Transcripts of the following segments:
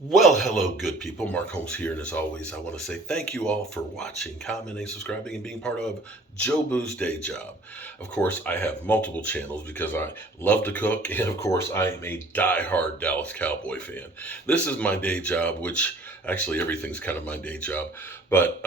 Well, hello, good people. Mark Holmes here, and as always, I want to say thank you all for watching, commenting, subscribing, and being part of Joe Boo's Day Job. Of course, I have multiple channels because I love to cook, and of course, I am a die-hard Dallas Cowboy fan. This is my day job, which actually everything's kind of my day job, but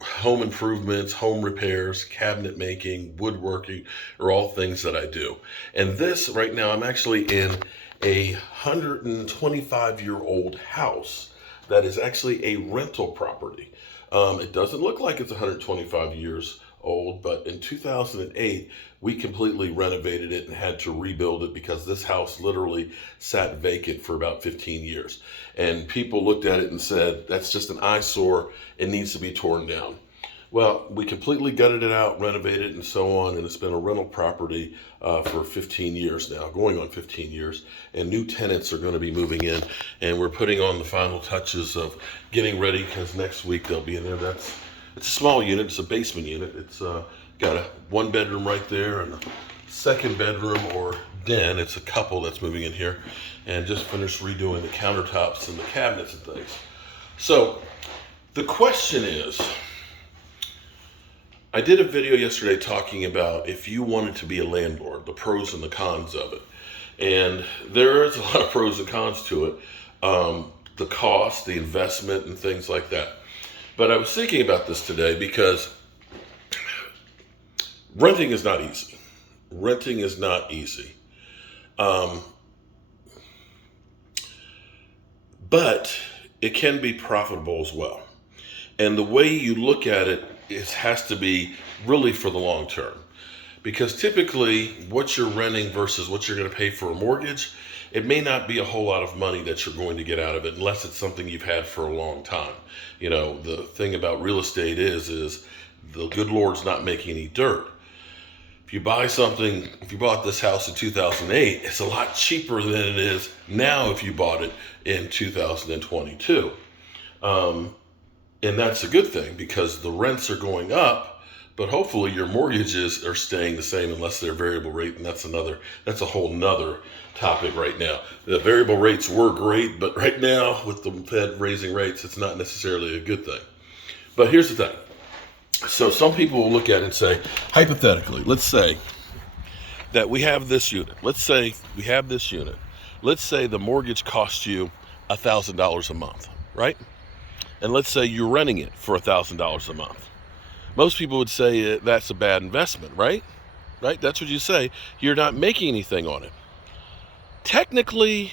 home improvements, home repairs, cabinet making, woodworking are all things that I do. And this right now, I'm actually in a 125-year-old house that is actually a rental property. It doesn't look like it's 125 years old, but in 2008, we completely renovated it and had to rebuild it because this house literally sat vacant for about 15 years. And people looked at it and said, that's just an eyesore, it needs to be torn down. Well, we completely gutted it out, renovated it, and so on, and it's been a rental property for 15 years now, going on 15 years, and new tenants are going to be moving in, and we're putting on the final touches of getting ready because next week they'll be in there. It's a small unit, it's a basement unit. It's got a one bedroom right there and a second bedroom or den. It's a couple that's moving in here, and just finished redoing the countertops and the cabinets and things. So the question is, I did a video yesterday talking about if you wanted to be a landlord, the pros and the cons of it. And there is a lot of pros and cons to it. The cost, the investment, and things like that. But I was thinking about this today because renting is not easy. Renting is not easy. But it can be profitable as well. And the way you look at it has to be really for the long term. Because typically, what you're renting versus what you're going to pay for a mortgage, it may not be a whole lot of money that you're going to get out of it unless it's something you've had for a long time. You know, the thing about real estate is the good Lord's not making any dirt. If you buy something, if you bought this house in 2008, it's a lot cheaper than it is now if you bought it in 2022. And that's a good thing because the rents are going up, but hopefully your mortgages are staying the same unless they're variable rate. And that's a whole nother topic right now. The variable rates were great, but right now with the Fed raising rates, it's not necessarily a good thing. But here's the thing. So some people will look at it and say, hypothetically, let's say that we have this unit. Let's say we have this unit. Let's say the mortgage costs you $1,000 a month, right? And let's say you're renting it for $1,000 a month. Most people would say that's a bad investment, right? Right? That's what you say. You're not making anything on it. Technically,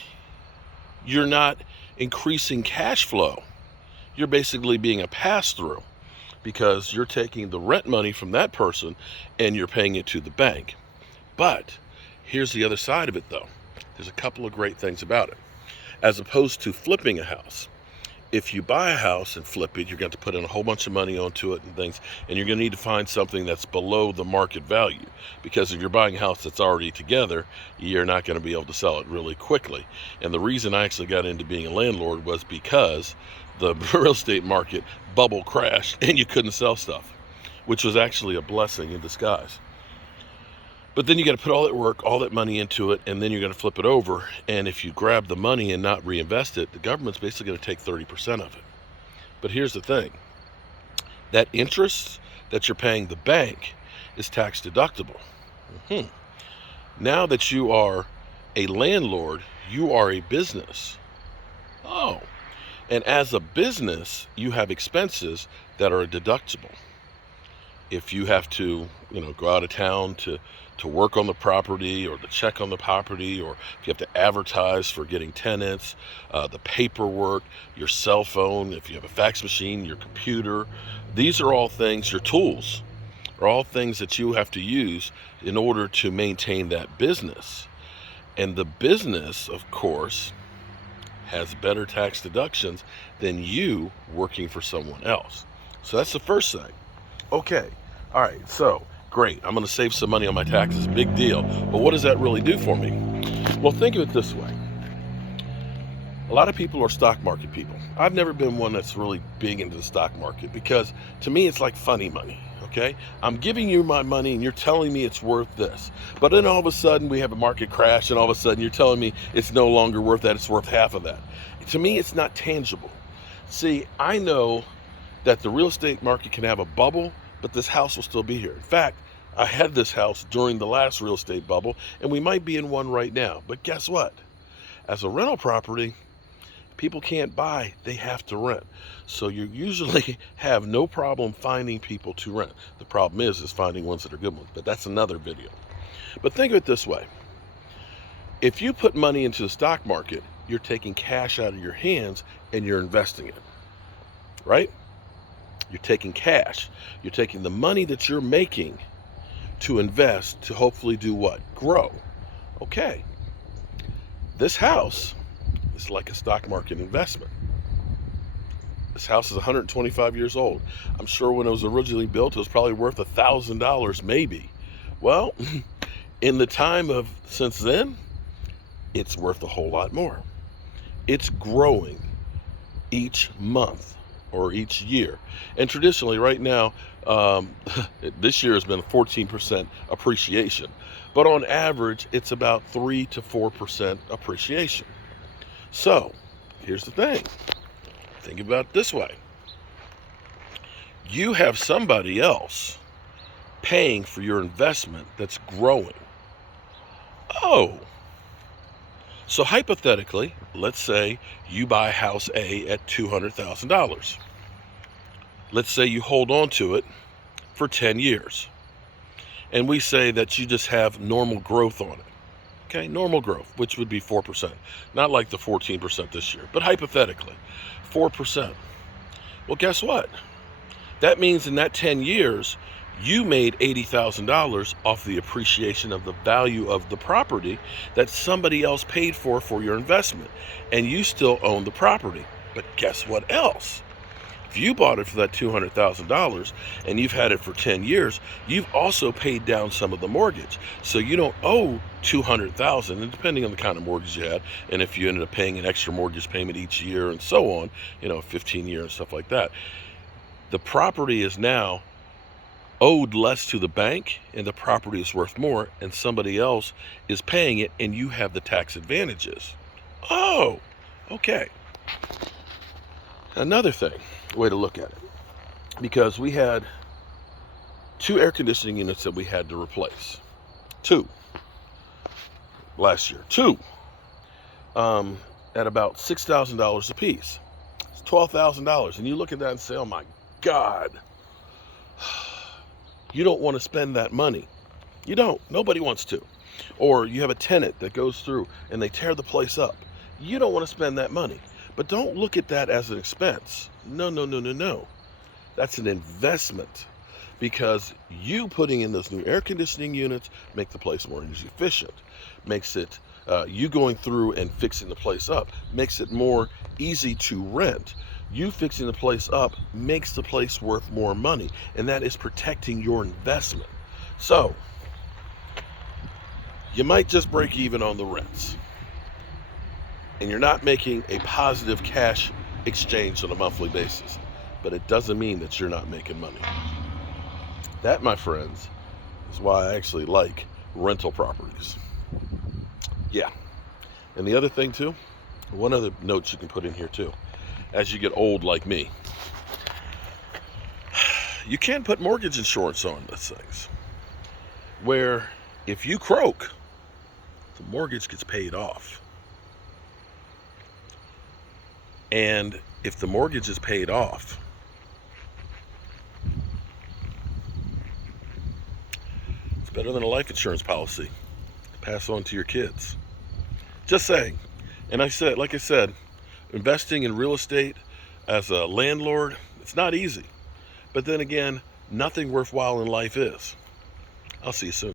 you're not increasing cash flow. You're basically being a pass-through because you're taking the rent money from that person and you're paying it to the bank. But here's the other side of it, though. There's a couple of great things about it. As opposed to flipping a house, if you buy a house and flip it, you're going to put in a whole bunch of money onto it and things, and you're going to need to find something that's below the market value. Because if you're buying a house that's already together, you're not going to be able to sell it really quickly. And the reason I actually got into being a landlord was because the real estate market bubble crashed and you couldn't sell stuff, which was actually a blessing in disguise. But then you got to put all that work, all that money into it, and then you're going to flip it over. And if you grab the money and not reinvest it, the government's basically going to take 30% of it. But here's the thing. That interest that you're paying the bank is tax deductible. Now that you are a landlord, you are a business. Oh. And as a business, you have expenses that are deductible. If you have to, go out of town to work on the property or to check on the property, or if you have to advertise for getting tenants, the paperwork, your cell phone, if you have a fax machine, your computer, these are all things, your tools are all things that you have to use in order to maintain that business. And the business, of course, has better tax deductions than you working for someone else. So that's the first thing. Okay. All right, so great. I'm going to save some money on my taxes. Big deal. But what does that really do for me? Well, think of it this way. A lot of people are stock market people. I've never been one that's really big into the stock market because to me it's like funny money. Okay, I'm giving you my money and you're telling me it's worth this, but then all of a sudden we have a market crash and all of a sudden you're telling me it's no longer worth that, it's worth half of that. To me, it's not tangible. See, I know that the real estate market can have a bubble, but this house will still be here. In fact, I had this house during the last real estate bubble, and we might be in one right now. But guess what? As a rental property, people can't buy, they have to rent. So you usually have no problem finding people to rent. The problem is finding ones that are good ones, but that's another video. But think of it this way. If you put money into the stock market, you're taking cash out of your hands and you're investing it, right? You're taking cash. You're taking the money that you're making to invest to hopefully do what? Grow. Okay. This house is like a stock market investment. This house is 125 years old. I'm sure when it was originally built, it was probably worth $1,000 maybe. Well, in the time of since then, it's worth a whole lot more. It's growing each month or each year. And traditionally right now, this year has been 14% appreciation. But on average, it's about 3 to 4% appreciation. So here's the thing. Think about it this way. You have somebody else paying for your investment that's growing. Oh, so hypothetically, let's say you buy house A at $200,000. Let's say you hold on to it for 10 years. And we say that you just have normal growth on it. Okay, normal growth, which would be 4%. Not like the 14% this year, but hypothetically, 4%. Well, guess what? That means in that 10 years, you made $80,000 off the appreciation of the value of the property that somebody else paid for your investment. And you still own the property. But guess what else? If you bought it for that $200,000 and you've had it for 10 years, you've also paid down some of the mortgage. So you don't owe $200,000, and depending on the kind of mortgage you had, and if you ended up paying an extra mortgage payment each year and so on, 15 years and stuff like that, the property is now owed less to the bank and the property is worth more, and somebody else is paying it and you have the tax advantages. Oh, okay. Another thing, way to look at it, because we had 2 air conditioning units that we had to replace. 2 last year. 2 at about $6,000 a piece. It's $12,000, and you look at that and say, "Oh my God." You don't want to spend that money. You don't. Nobody wants to. Or you have a tenant that goes through and they tear the place up. You don't want to spend that money. But don't look at that as an expense. No, no, no, no, no. That's an investment, because you putting in those new air conditioning units make the place more energy efficient, makes it, you going through and fixing the place up makes it more easy to rent. You fixing the place up makes the place worth more money, and that is protecting your investment. So you might just break even on the rents, and you're not making a positive cash exchange on a monthly basis, but it doesn't mean that you're not making money. That, my friends, is why I actually like rental properties. Yeah. And the other thing too, one other note you can put in here too, as you get old like me, you can put mortgage insurance on those things, where if you croak, the mortgage gets paid off. And if the mortgage is paid off, it's better than a life insurance policy to pass on to your kids. Just saying. And like I said, investing in real estate as a landlord, it's not easy. But then again, nothing worthwhile in life is. I'll see you soon.